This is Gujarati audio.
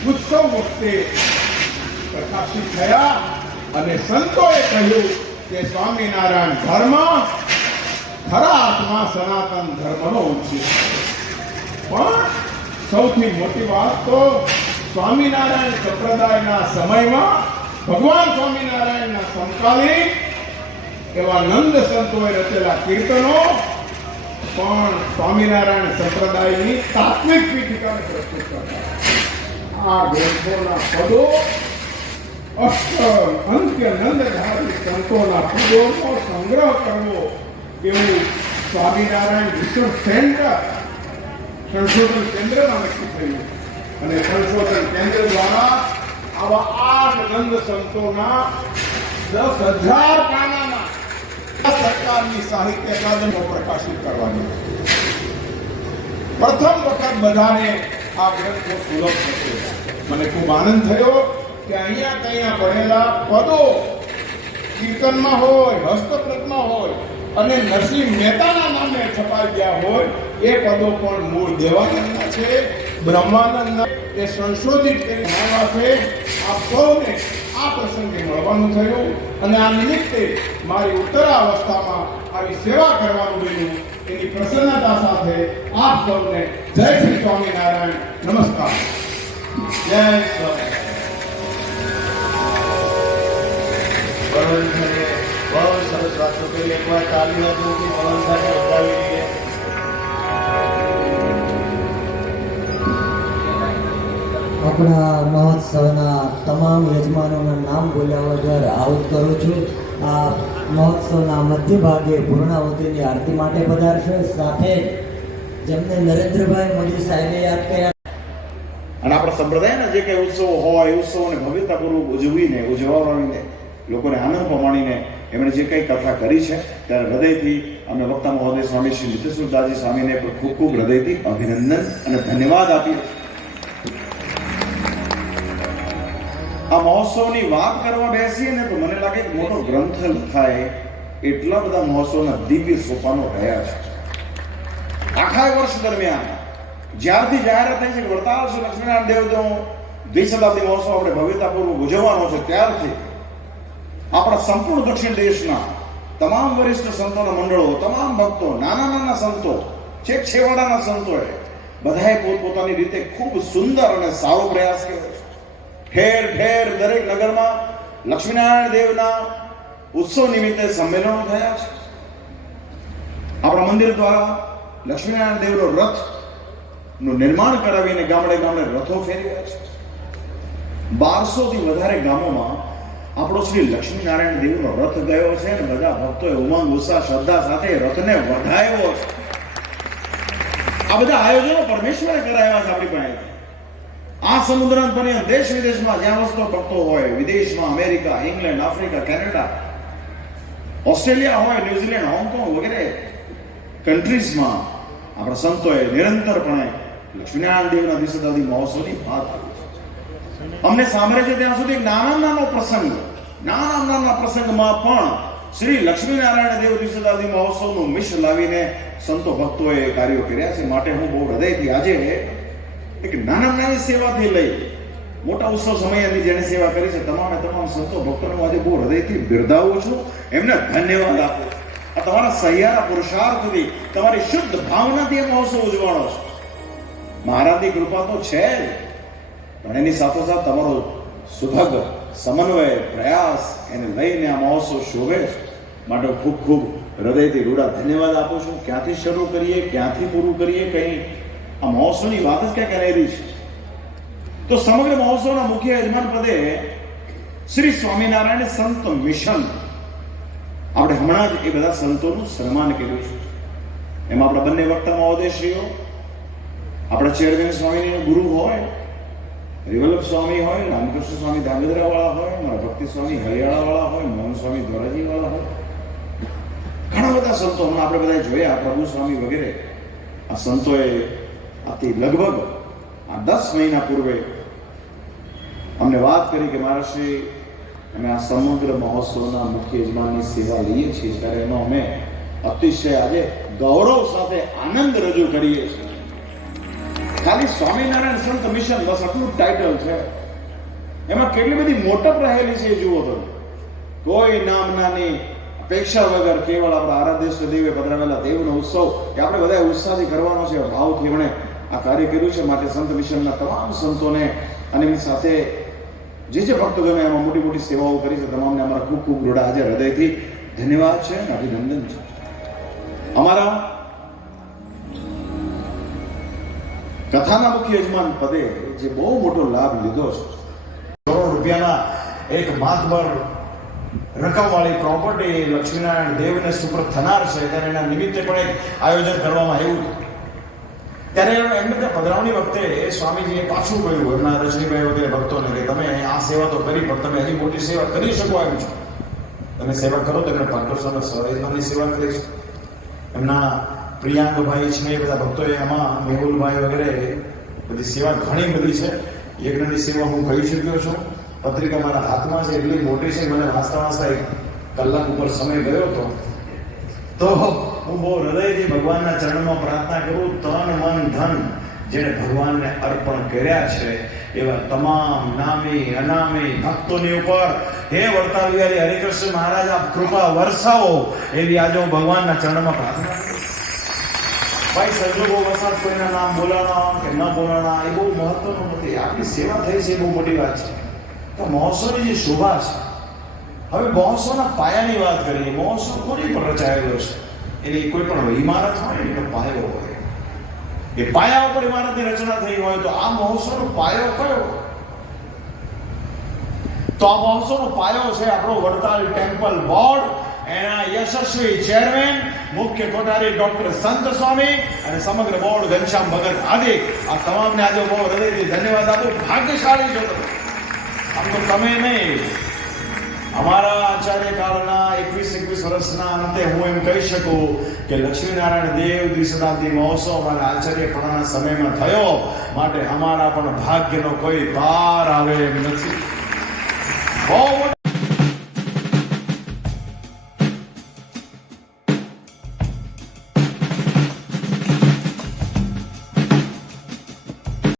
ઉત્સવ વખતે પ્રકાશિત થયા અને સંતોએ કહ્યું કે સ્વામિનારાયણ ધર્મ ખરા અર્થમાં સનાતન ધર્મનો છે. પણ સૌથી મોટી વાત તો સ્વામિનારાયણ સંપ્રદાયના સમયમાં ભગવાન સ્વામિનારાયણના સમકાલીન એવા નંદ સંતોએ રચેલા કીર્તનો પણ સ્વામિનારાયણ સંપ્રદાયની તાત્વિક પીઠિકાને પ્રસ્તુત કરતા આ ગ્રંથોના પદો અક્ષર અંત્ય નંદધારી સંતોના પદોનો સંગ્રહ કરવો. એવું સ્વામિનારાયણ રિસર્ચ સેન્ટર સંશોધન કેન્દ્રમાં નક્કી થયું. અને સંશોધન કેન્દ્ર દ્વારા આવા આઠ નંદ સંતોના દસ હજાર પાનામાં સરકારની સાહિત્ય અકાદમીઓ પ્રકાશિત કરવાની. પ્રથમ વખત બધાને આ ગ્રંથો સુલભ થશે. મને ખૂબ આનંદ થયો કે અહીંયા ત્યાં ભણેલા પદો કીર્તનમાં હોય, હસ્તપ્રતમાં હોય અને નરસિંહ મહેતાના નામે છપાઈ ગયા હોય, એ પદો પણ મૂળ દેવાનંદના છે. બ્રહ્માનંદના એ સંશોધિત કરી છે. આપ સૌને આ પ્રસંગે મળવાનું થયું અને આ નિમિત્તે મારી ઉત્તરાવસ્થામાં આવી સેવા કરવાનું બન્યું. એની પ્રસન્નતા સાથે આપ સૌને જય શ્રી સ્વામિનારાયણ. નમસ્કાર. આપણા મહોત્સવના તમામ યજમાનોના નામ બોલ્યા વગર આઉટ કરું છું. આ મહોત્સવના મધ્ય ભાગે પૂર્ણાવતીની આરતી માટે પધારશે. સાથે જેમને નરેન્દ્રભાઈ મોદી સાહેબે યાદ કર્યા અને આપણા સંપ્રદાયના જે કંઈ ઉત્સવો હોય ઉત્સવોને ભવ્યતાપૂર્વક ઉજવીને ઉજવવાને લોકોને આનંદ પમાણીને એમણે જે કંઈ કથા કરી છે, ત્યારે હૃદયથી અમે વક્તા મહોદય સ્વામી શ્રી નિત્યસુરદાસજી સ્વામીને પણ ખૂબ ખૂબ હૃદયથી અભિનંદન અને ધન્યવાદ આપીએ. આ મહોત્સવની વાત કરવા બેસીએ ને તો મને લાગે કે મોટો ગ્રંથ લખાય, એટલા બધા મહોત્સવના દિવ્ય સોપાનો રહ્યા છે. આખા વર્ષ દરમિયાન જ્યારથી જાહેરાત થઈ છે કે વડતાલ શ્રી લક્ષ્મીનારાયણ દેવનો દ્વિશતાબ્દી મહોત્સવ આપણે ભવ્યતાપૂર્વક ઉજવવાનો છે, ત્યારથી આપણા સંપૂર્ણ દક્ષિણ દેશના તમામ વરિષ્ઠ સંતોના મંડળો, તમામ ભક્તો, નાના નાના સંતો, છેક છેવાડાના સંતોએ બધાએ પોતપોતાની રીતે ખૂબ સુંદર અને સારો પ્રયાસ કર્યો છે. ઠેર ઠેર દરેક નગરમાં લક્ષ્મીનારાયણ દેવના ઉત્સવ નિમિત્તે સંમેલનો થયા છે. આપણા મંદિર દ્વારા લક્ષ્મીનારાયણ દેવનો રથ નું નિર્માણ કરાવીને ગામડે ગામડે રથો ફેરવ્યા છે. બારસો થી વધારે ગામોમાં આપણો શ્રી લક્ષ્મીનારાયણ દેવનો રથ ગયો છે અને બધા ભક્તોએ ઉમંગ, ઉત્સાહ, શ્રદ્ધા સાથે રથને વધાયો છે. આ બધા આયોજનો પરમેશ્વરે કરાવ્યા છે આપણી પાસે આ સમુદ્ર પર્યંત દેશ વિદેશમાં જ્યાં વસ્તુ ભક્તો હોય, વિદેશમાં America, England, Africa, Canada, Australia હોય, ન્યુઝીલેન્ડ, હોંગકોંગ વગેરે કન્ટ્રીઝમાં આપણા સંતોએ નિરંતરપણે લક્ષ્મીનારાયણ દેવના દ્વિશતાબ્દી મહોત્સવની વાત અમને સાંભળે છે ત્યાં સુધી નાના નાનો પ્રસંગ, નાના નાના પ્રસંગમાં પણ શ્રી લક્ષ્મીનારાયણ દેવ દ્વિશતાબ્દી મહોત્સવનું મિશ્ર લાવીને સંતો ભક્તોએ કાર્યો કર્યા છે. માટે હું બહુ હૃદયથી આજે એક નાના નાની સેવાથી લઈ મોટા ઉત્સવ સમયની જેને સેવા કરી છે, તમામે તમામ સંતો ભક્તોને હું આજે બહુ હૃદયથી બિરદાવું છું. એમને ધન્યવાદ આપું. આ તમારા સહિયારા પુરુષાર્થથી, તમારી શુદ્ધ ભાવનાથી એ મહોત્સવ ઉજવાણો છે. મહારાજની કૃપા તો છે જ. પણ એની સાથોસાથ તમારો સુભગ, સમન્વય, પ્રયાસ એને લઈને આ મહોત્સવ શોભે માટે ખૂબ ખૂબ હૃદયથી રૂડા ધન્યવાદ આપું છું. ક્યાંથી શરૂ કરીએ, ક્યાંથી પૂરું કરીએ, કંઈ આ મહોત્સવની વાત જ ક્યાં કરાયેલી છે. તો સમગ્ર મહોત્સવના મુખ્ય યજમાન પદે શ્રી સ્વામિનારાયણ સંત મિશન. આપણે હમણાં જ એ બધા સંતોનું સન્માન કર્યું છે. એમાં આપણા બંને વક્તા મહોદયશ્રીઓ આપણા ચેરમેન સ્વામીને ગુરુ હોય રિવલ્લભ સ્વામી હોય, રામકૃષ્ણ સ્વામી ધાંગધ્રા વાળા હોય મારા ભક્તિ સ્વામી હરિયાળા વાળા હોય, મોહન સ્વામી વાળા હોય. ઘણા બધા સંતો આપણે બધા જોયા, પ્રભુ સ્વામી વગેરે. આ સંતોએ આથી લગભગ આ દસ મહિના પૂર્વે અમને વાત કરી કે મહારાષ્ટ્રી અમે આ સમગ્ર મહોત્સવના મુખ્ય યજમાનની સેવા લઈએ છીએ, ત્યારે એનો અમે અતિશય આજે ગૌરવ સાથે આનંદ રજૂ કરીએ છીએ. ખાલી સ્વામિનારાયણ સંત મિશન બસ આટલું ટાઇટલ છે. એમાં કેટલી બધી મોટપ રહેલી છે જુઓ તમે કોઈ નામનાની અપેક્ષા વગર કેવળ આપણા આરાધ્ય દેવે પધરાવેલા દેવનો ઉત્સવ કે આપણે બધા ઉત્સાહથી કરવાનો છે. ભાવથી એમણે આ કાર્ય કર્યું છે માટે સંત મિશનના તમામ સંતોને અને એમની સાથે જે જે ભક્તજોને એમાં મોટી મોટી સેવાઓ કરી છે, તમામને અમારા ખૂબ ખૂબ રૂડા હાજર હૃદયથી ધન્યવાદ છે અને અભિનંદન છે. અમારા કથાના મુખ્ય યજમાન પદે જે બહુ મોટો લાભ લીધો છે. કરોડ રૂપિયાના એક માતબર રકમવાળી પ્રોપર્ટી લક્ષ્મીનારાયણ દેવને સુપ્રત થનાર છે. ત્યારે એના નિમિત્તે પણ એક આયોજન કરવામાં આવ્યું. ત્યારે એમને ત્યાં પધરાવણી વખતે સ્વામીજીએ પાછું કહ્યું એમના રજનીભાઈ વગેરે ભક્તોને કે તમે આ સેવા તો કરી, પણ તમે હજી મોટી સેવા કરી શકો એમ છો. તમે સેવા કરો તો એમને પાંચસો સહયોગની સેવા કરી એમના પ્રિયાંકભાઈ છે એ બધા ભક્તોએ એમાં મેહુલભાઈ વગેરે બધી સેવા ઘણી બધી છે. યજ્ઞની સેવા હું કહી શક્યો છું. પત્રિકા મારા હાથમાં છે, એટલી મોટી છે મને વાંચતા વાંચતા એક કલાક ઉપર સમય ગયો હતો. તો હું બહુ હૃદયથી ભગવાનના ચરણમાં પ્રાર્થના કરું, તન મન ધન જેને ભગવાનને અર્પણ કર્યા છે, એવા તમામ નામી, અનામી ભક્તોની ઉપર હે વડતાલ વિહારી હરિકૃષ્ણ મહારાજ, આપ કૃપા વરસાવો. એવી આજે હું ભગવાનના ચરણમાં પ્રાર્થના ભાઈ સંજોગો વરસાદ કોઈના નામ બોલાણા કે ન બોલાણા એ બહુ મહત્વનું નથી. આપણી સેવા થઈ છે એ બહુ મોટી વાત છે. તો મહોત્સવની જે શોભા છે, હવે મહોત્સવના પાયાની વાત કરીએ, મહોત્સવ કોની પર રચાયેલો છે? એની કોઈ પણ ઇમારત હોય એનો પાયો હોય. એ પાયા ઉપર ઇમારતની રચના થઈ હોય તો આ મહોત્સવનો પાયો કયો? તો આ મહોત્સવનો પાયો છે આપણો વડતાલ ટેમ્પલ બોર્ડ. એના યશસ્વી ચેરમેન મુખ્ય કોઠારી ડોક્ટર સંત સ્વામી અને સમગ્ર બોર્ડ ઘનશ્યામ ભગત આદિ આ તમામને આજે બહુ હૃદયથી ધન્યવાદ આપું. ભાગ્યશાળી છો આમ તો તમે નહીં. અમારા આચાર્ય કાળના એકવીસ એકવીસ વર્ષના અંતે હું એમ કહી શકું કે લક્ષ્મીનારાયણ દેવ દ્વિશતાબ્દી મહોત્સવ અમારા આચાર્યપણાના સમયમાં થયો માટે અમારા પણ ભાગ્યનો કોઈ પાર આવે એમ નથી. બહુ